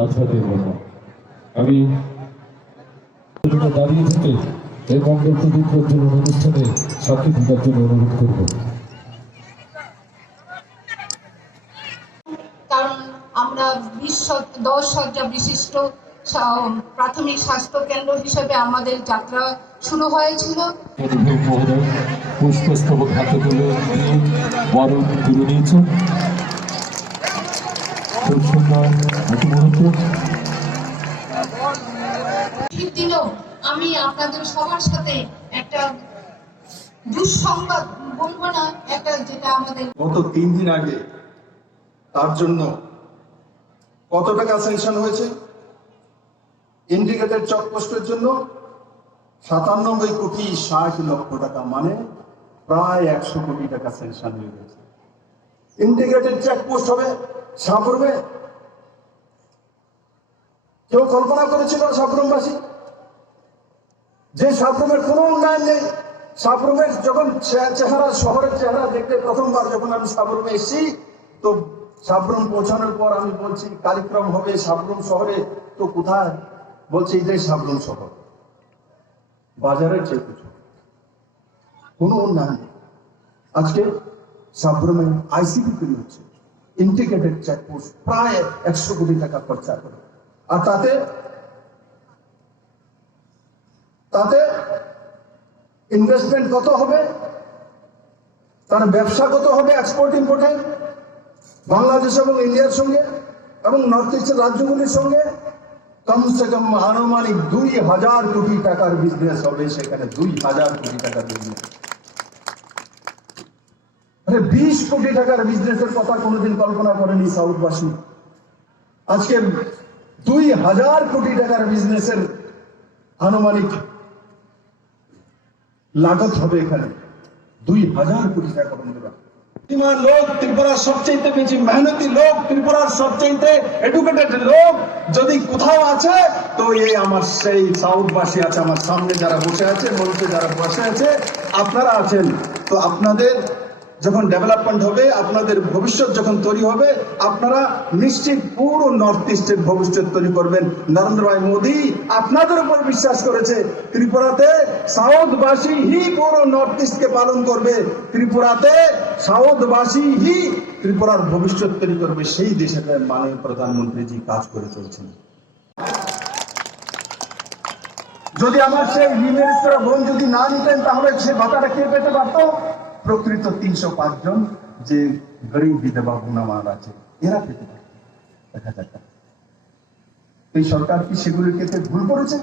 বাধা দেব না। আমি দাঁড়িয়ে থেকে এই মঙ্গল প্রদীপ অনুষ্ঠানে সাক্ষী থাকার জন্য অনুরোধ করব। কারণ আমরা 10 শয্যা বিশিষ্ট প্রাথমিক স্বাস্থ্য কেন্দ্র হিসেবে আমাদের যাত্রা শুরু হয়েছিল। পুষ্পস্তবক হাতে তুলে বরণ তুলে নিয়েছেন। খুব সুন্দর একটি মুহূর্ত। দিনও আমি আপনাদের সবার সাথে একটা দুঃসংবাদ বলবো না, একটা যেটা আমাদের গত 3 দিন আগে তার জন্য কত টাকা স্যাংশন হয়েছে? ইন্ডিকেটেড চেকপোস্টের জন্য 97,60,00,000 টাকা, মানে প্রায় 100 কোটি টাকা স্যাংশন হয়ে গেছে। ইন্ডিকেটেড চেকপোস্ট হবে সাবরুমে। কেউ কল্পনা করেছিল সাবরুমবাসী যে সাবরুমের কোনো উন্নয়ন নেই? সাবরুমের যখন চেহারা, শহরের চেহারা দেখতে প্রথমবার যখন আমি সাবরুমে এসেছি, তো সাবরুম পৌঁছানোর পর আমি বলছি কার্যক্রম হবে সাবরুম শহরে, তো কোথায়? বলছে এই যে সাবরুম শহর, বাজারের চেয়ে কিছু কোনো উন্নয়ন নেই। আজকে সাবরুমে আইসিপি তৈরি হচ্ছে, ইন্টিগ্রেটেড চেকপোস্ট, প্রায় 100 কোটি টাকা খরচা করে। আর তাতে ইনভেস্টমেন্ট কত হবে, তার ব্যবসা কত হবে, এক্সপোর্ট ইম্পোর্টের বাংলাদেশ এবং ইন্ডিয়ার সঙ্গে এবং নর্থ ইস্টের রাজ্যগুলির সঙ্গে কমসে কম আনুমানিক 2,000 কোটি টাকার বিজনেস হবে সেখানে। 2,000 কোটি টাকার বিজনেস, 20 কোটি টাকার বিজনেসের কথা কোনোদিন কল্পনা করেনি সাউথবাসী। আজকে 2,000 কোটি টাকার বিজনেসের আনুমানিক লাগত হবে এখানে 2,000 কোটি টাকা। লোক ত্রিপুরার সবচেয়ে বেশি মেহনতি লোক, ত্রিপুরার সবচেয়ে এডুকেটেড লোক যদি কোথাও আছে তো এই আমার সেই সাউথবাসী আছে। আমার সামনে যারা বসে আছে, মঞ্চে যারা বসে আছে, আপনারা আছেন। তো আপনাদের যখন ডেভেলপমেন্ট হবে, আপনাদের ভবিষ্যৎ যখন তৈরি হবে, আপনারা নিশ্চিত পুরো নর্থ ইস্টের ভবিষ্যৎ তৈরি করবেন। নরেন্দ্র ভাই মোদী আপনাদের উপর বিশ্বাস করেছে। ত্রিপুরাতে সাউথবাসী হি পুরো নর্থ ইস্টকে পালন করবে, ত্রিপুরাতে সাউথবাসী হি ত্রিপুরার ভবিষ্যৎ তৈরি করবে। সেই দেশে মাননীয় প্রধানমন্ত্রীজি কাজ করে চলছেন। যদি আমার সেই হিমেরিস্টরা বোন যদি না নিতেন, তাহলে সে ভাতাটা কে পেতে পারত? প্রকৃত 305 জন যে গরিব বিধবা গুণামান আছে, এরা পেতে পারত 1,000 টাকা। এই সরকার কি সেগুলির ক্ষেত্রে ভুল করেছে?